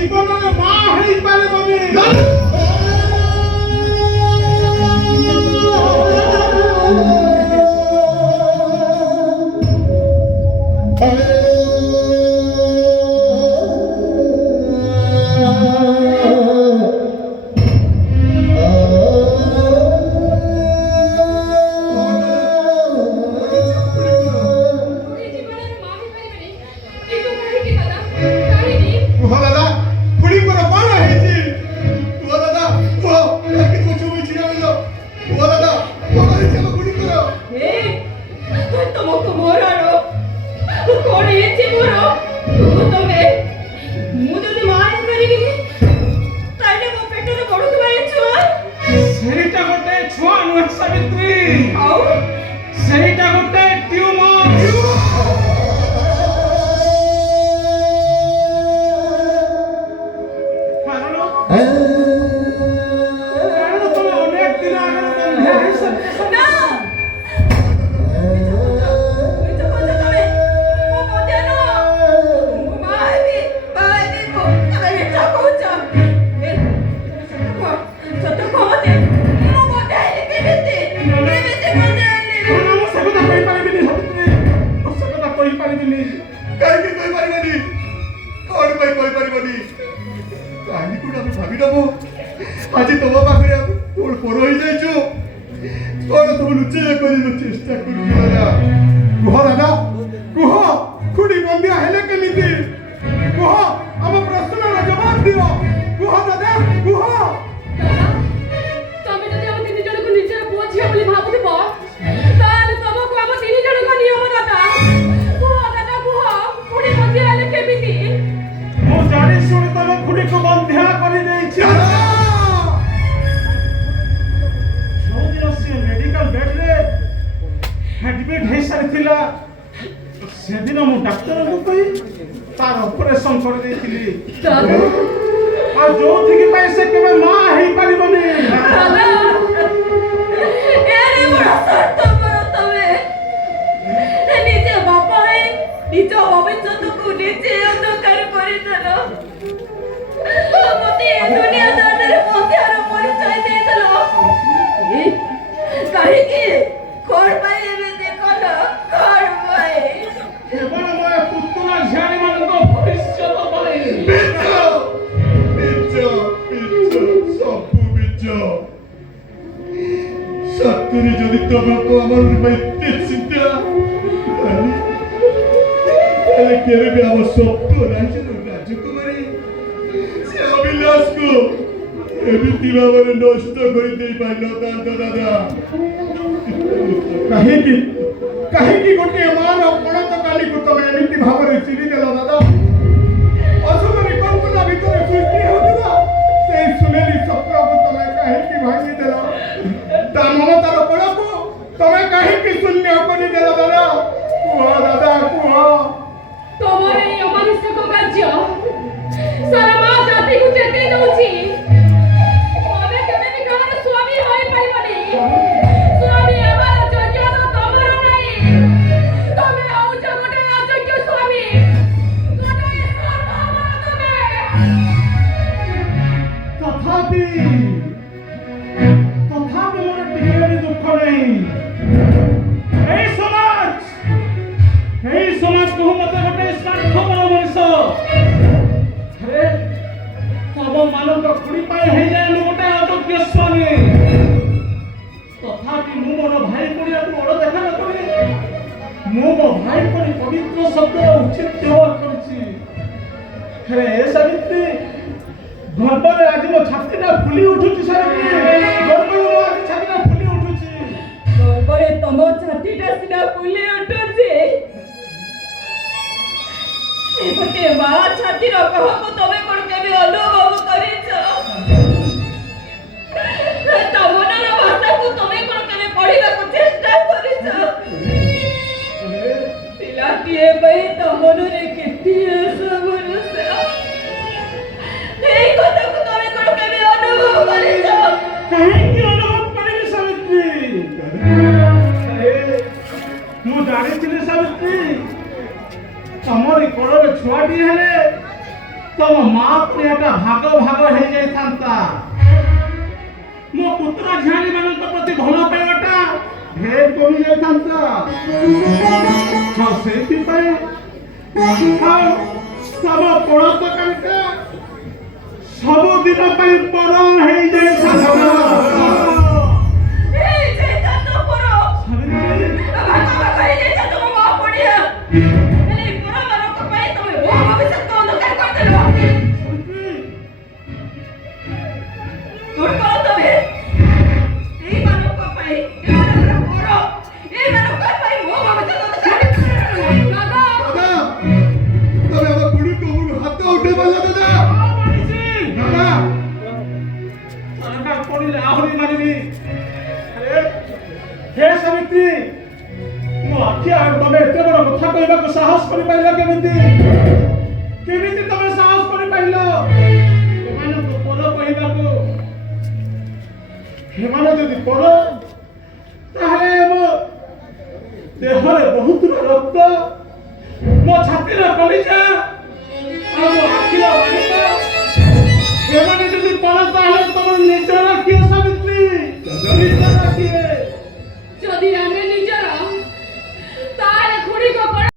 ଜୀବନରେ ମା ହେଇପାରିବନି। आज तुम पाखे पर हो जाइछु कौन तुम लुचे कर चेष्टा कर कह दादा कह खुड़ी बंदिया हेले केमिति कह हम प्रश्न जवाब दियो कह दादा कह तमे जदि हम तीन जण को निजे पुओ झिया बोली भाबुथिबो ताले तमको हम तीन जण को नियम दादा खुड़ी बंदिया हेले केमिति मो जानि सुनि तमे खुड़ी को बंधिया करि देछि मेडिकल बेड रे एडमिट हे सारिथिला सेदिन मु डॉक्टर को कहि तार ऑपरेशन कर देथिली दादा आ जो थिकी पाइ से केबे मां हेई परिबनी दादा एरे बड़ा सट करो तमे निजे बापा है निजे भविष्य को निजे अंधकार करि देलो मते दुनिया दादर पथ्यार परिचय दे देलो काहे की कोड पाई एबे देखो ना कोड पाई केवल मोय पुतुला झाणी मन को भविष्य तो पाई बिच्चो सब बिच्चो सत्तरी जदि तुमको हमर पैते चिंता अरे केरे भी हम सब तो राजकुमारी से अभिलाष को एबिति भाବରେ नष्ट କରି ଦେଇ ପାରିଲ ତାନ୍ତ ଦାଦା କାହିଁକି ଗୋଟିଏ ମାନ ପଣତ କାଲିକୁ ତମେ ଏମିତି ଭାବରେ ଚିରି ଦେଲ ଦାଦା ଅସୁନ୍ଦରୀ କଳ୍ପନା ଭିତରେ ସୃଷ୍ଟି ହେଉଥିବା ସେଇ ସୁନେଲି ସ୍ୱପ୍ନକୁ ତମେ କାହିଁକି ଭାଙ୍ଗି ଦେଲ ତା ମମତାର କୋଳକୁ ତମେ କାହିଁକି ଶୂନ୍ୟ କରିଦେଲ ଦାଦା କୁହ ଦାଦା କୁହ ତମର ଏହି ଅମାନୁଷିକ କାର୍ଯ୍ୟ ସାରା ମା ଜାତିକୁ ଚେତେଇ ଦଉଛି स्वामी हमारा योग्य तो तमरो नहीं तमे आउछ गोटे अयोग्य स्वामी गोटे ईश्वर भाव तमे तथापि मोर टिके दुख नहीं ए समाज को मते गोटे स्वार्थपर मनुष्य अरे तब मानव खुड़ी पाए हे जाए गोटे अयोग्य स्वामी तथापि मु मोर भाई पड़िया बड़ देखा न करी मु मो भाई पड़ी पवित्र शब्द उचित व्यवहार करछि हे सावित्री गर्भरे आज मो छातीटा फुली उठुछि सावित्री गर्भरे मो आज छातीटा फुली उठुछि गर्भरे तम छातीटा सिना फुली उठुछि ए गोटे बा छातीर कहको तमे कोन केबे अनुभव करिछ तमनर भाषा को तमे कोन केबे पढिबा को चेष्टा करिछ पिलाटिए बई तमनरे केती असमरसा ए कथा को तमे कोन केबे अनुभव करिछ काहेकि अनुभव करिबि सावित्री अरे मु जानिथिले सावित्री तमरी कोଳରେ छुआटी हेले ତମ ମା ପୁଣିଆଟା ଭାଗ ଭାଗ ହେଇଯାଇଥାନ୍ତା। ମୋ ପୁତ୍ର ଝିଆଣୀ ମାନଙ୍କ ପ୍ରତି ଭଲ ପାଇବାଟା ଢେର କମି ଯାଇଥାନ୍ତା। ସେଇଥିପାଇଁ ତମ ପଣତ କାଙ୍କା ସବୁଦିନ ପାଇଁ ପର ହେଇଯାଇଥାନ୍ତା। हे समिति मो आखि आगे तमे एते बड़ कथा कहबाक साहस करि पाइला केमिति तमे साहस करि पाइलो एमान को पर कहबाक हेमान जदि पर ताहे मो देहरे बहुत रक्त मो छाती रे कलिजा आ मो आखि रे बालिका हेमान जदि पर ताहे तमे